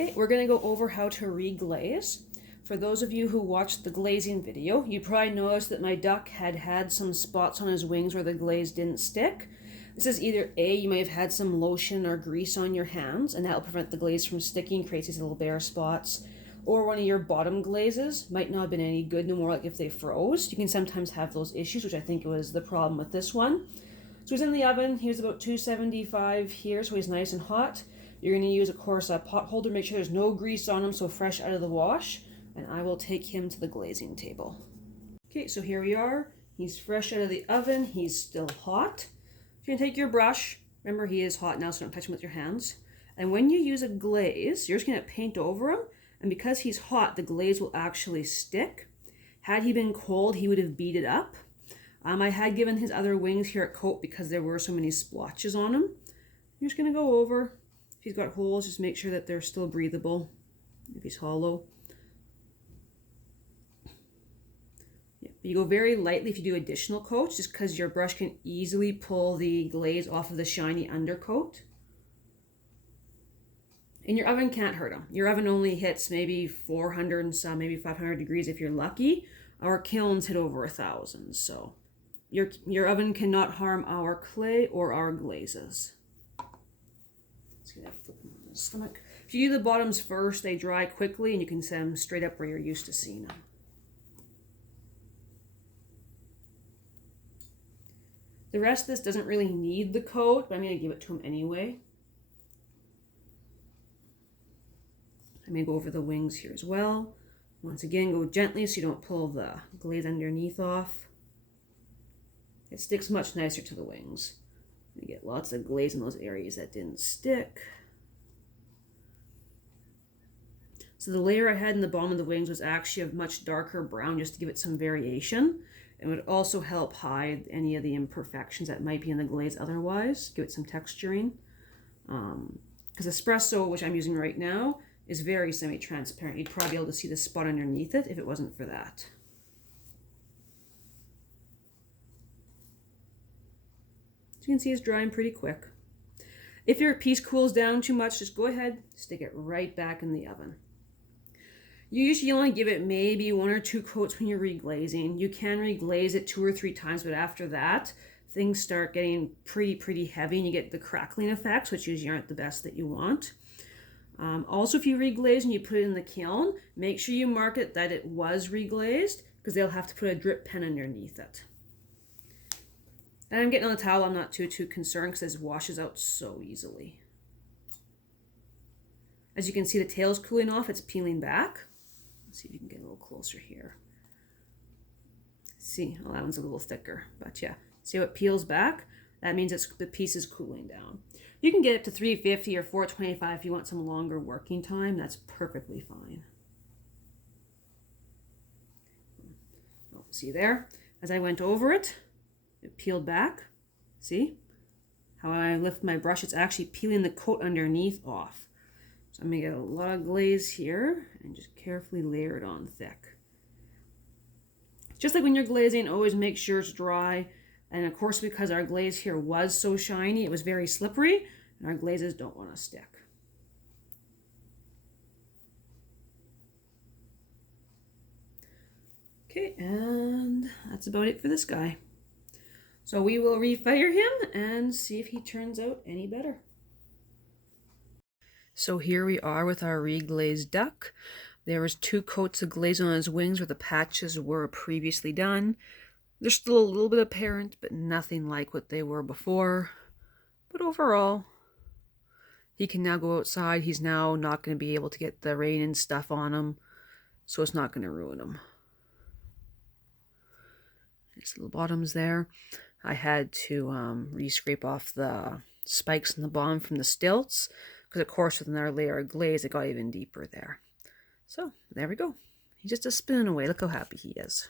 Okay, we're going to go over how to reglaze. For those of you who watched the glazing video, you probably noticed that my duck had some spots on his wings where the glaze didn't stick. This is either A, you may have had some lotion or grease on your hands, and that will prevent the glaze from sticking, creates these little bare spots. Or one of your bottom glazes might not have been any good no more, like if they froze. You can sometimes have those issues, which I think was the problem with this one. So he's in the oven. He was about 275 here, so he's nice and hot. You're going to use, of course, a pot holder. Make sure there's no grease on him, so fresh out of the wash. And I will take him to the glazing table. Okay, so here we are. He's fresh out of the oven. He's still hot. You're going to take your brush. Remember, he is hot now, so don't touch him with your hands. And when you use a glaze, you're just going to paint over him. And because he's hot, the glaze will actually stick. Had he been cold, he would have beat it up. I had given his other wings here a coat because there were so many splotches on him. You're just going to go over. If he's got holes, just make sure that they're still breathable. If he's hollow. Yeah, you go very lightly if you do additional coats, just because your brush can easily pull the glaze off of the shiny undercoat. And your oven can't hurt them. Your oven only hits maybe 400 and some, maybe 500 degrees if you're lucky. Our kilns hit over 1,000, so your oven cannot harm our clay or our glazes. Let's get that flip on the stomach. If you do the bottoms first, they dry quickly and you can set them straight up where you're used to seeing them. The rest of this doesn't really need the coat, but I'm going to give it to him anyway. I'm going to go over the wings here as well. Once again, go gently so you don't pull the glaze underneath off. It sticks much nicer to the wings. You get lots of glaze in those areas that didn't stick. So the layer I had in the bottom of the wings was actually a much darker brown just to give it some variation. It would also help hide any of the imperfections that might be in the glaze otherwise, give it some texturing. Because espresso, which I'm using right now, is very semi-transparent. You'd probably be able to see the spot underneath it if it wasn't for that. As you can see, it's drying pretty quick. If your piece cools down too much, just go ahead, stick it right back in the oven. You usually only give it maybe 1 or 2 coats when you're reglazing. You can reglaze it 2 or 3 times, but after that, things start getting pretty heavy and you get the crackling effects, which usually aren't the best that you want. Also, if you reglaze and you put it in the kiln, make sure you mark it that it was reglazed because they'll have to put a drip pen underneath it. And I'm getting on the towel, I'm not too concerned because it washes out so easily. As you can see, the tail's cooling off, it's peeling back. Let's see if you can get a little closer here. See, oh, that one's a little thicker, but yeah. See how it peels back? That means the piece is cooling down. You can get it to 350 or 425 if you want some longer working time. That's perfectly fine. Oh, see there? As I went over it, it peeled back. See? How I lift my brush, it's actually peeling the coat underneath off. So I'm going to get a lot of glaze here and just carefully layer it on thick. Just like when you're glazing, always make sure it's dry. And of course, because our glaze here was so shiny, it was very slippery, and our glazes don't want to stick. Okay, and that's about it for this guy. So we will refire him and see if he turns out any better. So here we are with our reglazed duck. There was 2 coats of glaze on his wings where the patches were previously done. They're still a little bit apparent, but nothing like what they were before. But overall, he can now go outside. He's now not going to be able to get the rain and stuff on him, so it's not going to ruin him. His little bottoms there. I had to re-scrape off the spikes in the bottom from the stilts, because of course with another layer of glaze, it got even deeper there. So there we go. He's just a spinning away. Look how happy he is.